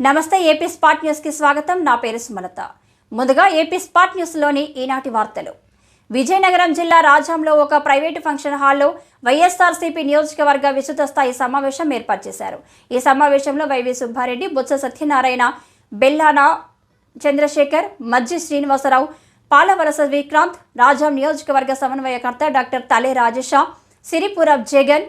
నమస్తే AP spot న్యూస్కి స్వాగతం. నా పేరు సుమలత. ముందుగా ఏపీ స్పాట్ న్యూస్లోని ఈనాటి వార్తలు. విజయనగరం జిల్లా రాజాంలో ఒక ప్రైవేటు ఫంక్షన్ హాల్లో వైఎస్ఆర్సీపీ నియోజకవర్గ విస్తృత స్థాయి సమావేశం ఏర్పాటు చేశారు. ఈ సమావేశంలో వైవి సుబ్బారెడ్డి బొత్స సత్యనారాయణ బెల్లానా చంద్రశేఖర్ మజ్జి శ్రీనివాసరావు పాలవలస విక్రాంత్ రాజాం నియోజకవర్గ సమన్వయకర్త డాక్టర్ తలే రాజేష సిరిపురం జగన్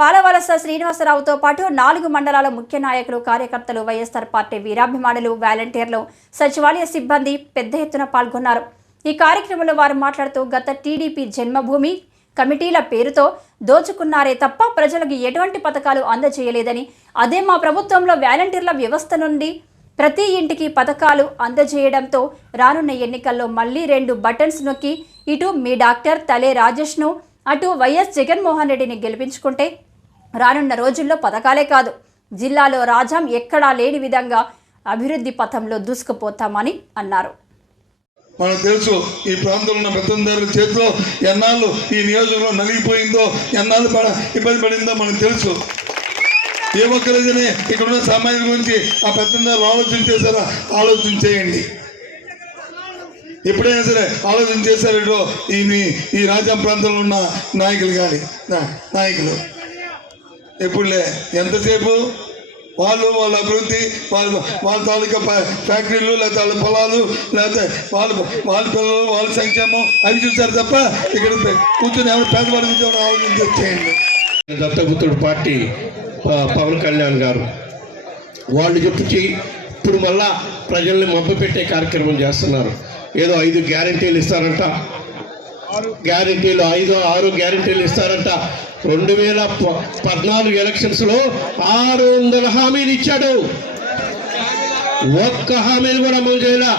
పాలవలస శ్రీనివాసరావుతో పాటు నాలుగు మండలాల ముఖ్య నాయకులు కార్యకర్తలు వైఎస్ఆర్ పార్టీ వీరాభిమానులు వాలంటీర్లు సచివాలయ సిబ్బంది పెద్ద ఎత్తున పాల్గొన్నారు. ఈ కార్యక్రమంలో వారు మాట్లాడుతూ గత టీడీపీ జన్మభూమి కమిటీల పేరుతో దోచుకున్నారే తప్ప ప్రజలకు ఎటువంటి పథకాలు అందజేయలేదని అదే మా ప్రభుత్వంలో వాలంటీర్ల వ్యవస్థ నుండి ప్రతి ఇంటికి పథకాలు అందజేయడంతో రానున్న ఎన్నికల్లో మళ్ళీ రెండు బటన్స్ నొక్కి ఇటు మీ డాక్టర్ తలే రాజేష్ను అటు వైఎస్ జగన్మోహన్ రెడ్డిని గెలిపించుకుంటే రానున్న రోజుల్లో పథకాలే కాదు జిల్లాలో రాజాం ఎక్కడా లేని విధంగా అభివృద్ధి పథంలో దూసుకుపోతామని అన్నారు. మనకు తెలుసు ఈ ప్రాంతంలో ఉన్న పెత్తందారుల చేతిలో ఎన్నాళ్ళు ఈ నియోజకవర్గం నలిగిపోయిందో ఎన్నాళ్ళు పడ ఇబ్బంది పడిందో మనకు తెలుసు. ఏ ఒక్కరోజునే ఇక్కడ ఉన్న సామాజిక గురించి ఆ పెత్తందారులు ఆలోచన చేశారా? ఆలోచన చేయండి. ఎప్పుడైనా సరే ఆలోచన చేశారో ఈ ఈ రాజా ప్రాంతంలో ఉన్న నాయకులు కానీ నాయకులు. ఎప్పుడులే? ఎంతసేపు? వాళ్ళు వాళ్ళ అభివృద్ధి వాళ్ళ వాళ్ళ తాలూకా ఫ్యాక్టరీలు లేకపోతే వాళ్ళ పొలాలు లేకపోతే వాళ్ళ వాళ్ళ పిల్లలు వాళ్ళ సంక్షేమం అవి చూస్తారు తప్ప ఇక్కడ కూర్చొని ఎవరు పేదవాడి గురించి ఆలోచన చేయండి దత్తపుత్రుడు పార్టీ పవన్ కళ్యాణ్ గారు. వాళ్ళు చెప్పుచి ఇప్పుడు మళ్ళా ప్రజల్ని మభ్యపెట్టే కార్యక్రమం చేస్తున్నారు. ఏదో ఐదు గ్యారంటీలు ఇస్తారంట. గ్యారంటీలు ఐదు ఆరు గ్యారంటీలు ఇస్తారంట. రెండు వేల ప- పద్నాలుగు ఎలక్షన్స్లో ఆరు వందల హామీలు ఇచ్చాడు. ఒక్క హామీలు కూడా అమలు చేయలే.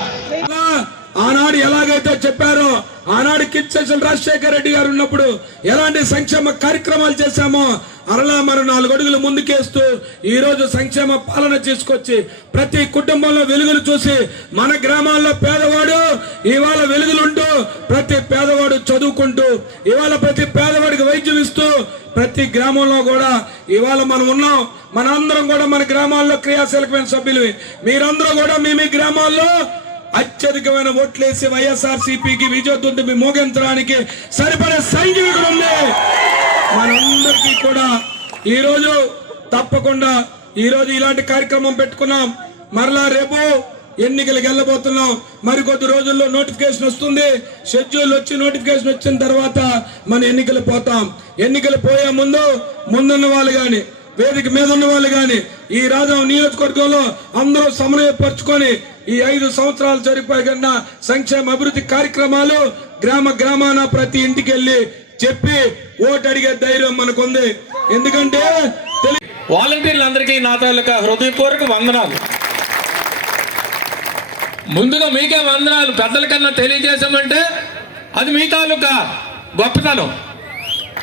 ఆనాడు ఎలాగైతే చెప్పారో ఆనాడు కిచ్చేసిన రాజశేఖర రెడ్డి గారు ఉన్నప్పుడు ఎలాంటి సంక్షేమ కార్యక్రమాలు చేశామో అరలా మరి నాలుగు అడుగులు ముందుకేస్తూ ఈ రోజు సంక్షేమ పాలన తీసుకొచ్చి ప్రతి కుటుంబంలో వెలుగులు చూసి మన గ్రామాల్లో పేదవాడు ఇవాళ వెలుగులుంటూ ప్రతి పేదవాడు చదువుకుంటూ ఇవాళ ప్రతి పేదవాడికి వైద్యం ఇస్తూ ప్రతి గ్రామంలో కూడా ఇవాళ మనం ఉన్నాం. మనందరం కూడా మన గ్రామాల్లో క్రియాశీలకమైన సభ్యులు మీరందరూ కూడా మీ మీ గ్రామాల్లో అత్యధికమైన ఓట్లేసి వైఎస్ఆర్ సిపికి విజయోద్దుంది మోగించడానికి సరిపడే సైనికులు ఉంది. మనందరికీ కూడా ఈరోజు తప్పకుండా ఈరోజు ఇలాంటి కార్యక్రమం పెట్టుకున్నాం. మరలా రేపు ఎన్నికలకు వెళ్ళబోతున్నాం మరికొద్ది రోజుల్లో నోటిఫికేషన్ వస్తుంది. షెడ్యూల్ వచ్చి నోటిఫికేషన్ వచ్చిన తర్వాత మన ఎన్నికలు పోతాం. ఎన్నికలు పోయే ముందు ముందున్న వాళ్ళు కానీ వేదిక మీద ఉన్న వాళ్ళు కానీ ఈ రాజాం నియోజకవర్గంలో అందరూ సమన్వయపరుచుకొని ఈ ఐదు సంవత్సరాలు జరిగిపోయి కన్నా సంక్షేమ అభివృద్ధి కార్యక్రమాలు గ్రామ గ్రామాన ప్రతి ఇంటికి వెళ్ళి చెప్పి ఓటు అడిగే ధైర్యం మనకుంది. ఎందుకంటే తెలి- వాలంటీర్లందరికీ నా తాలూకా హృదయపూర్వక వందనాలు. ముందుగా మీకే వందనాలు. పెద్దల కన్నా తెలియజేసామంటే అది మీ తాలూకా గొప్పతనం.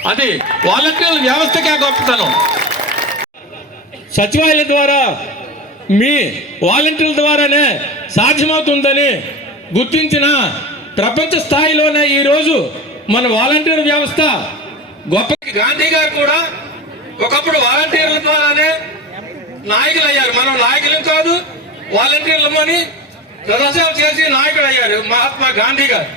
అది వాలంటీర్ల వ్యవస్థకే గొప్పతనం. సచివాలయం ద్వారా మీ వాలంటీర్ల ద్వారానే సాధ్యమవుతుందని గుర్తించిన ప్రపంచ స్థాయిలోనే ఈరోజు మన వాలంటీర్ వ్యవస్థ గొప్ప గాంధీ గారు కూడా ఒకప్పుడు వాలంటీర్ల ద్వారానే నాయకులు అయ్యారు మనం నాయకులం కాదు వాలంటీర్లమని ప్రదర్శన చేసి నాయకుడు అయ్యారు మహాత్మా గాంధీ గారు.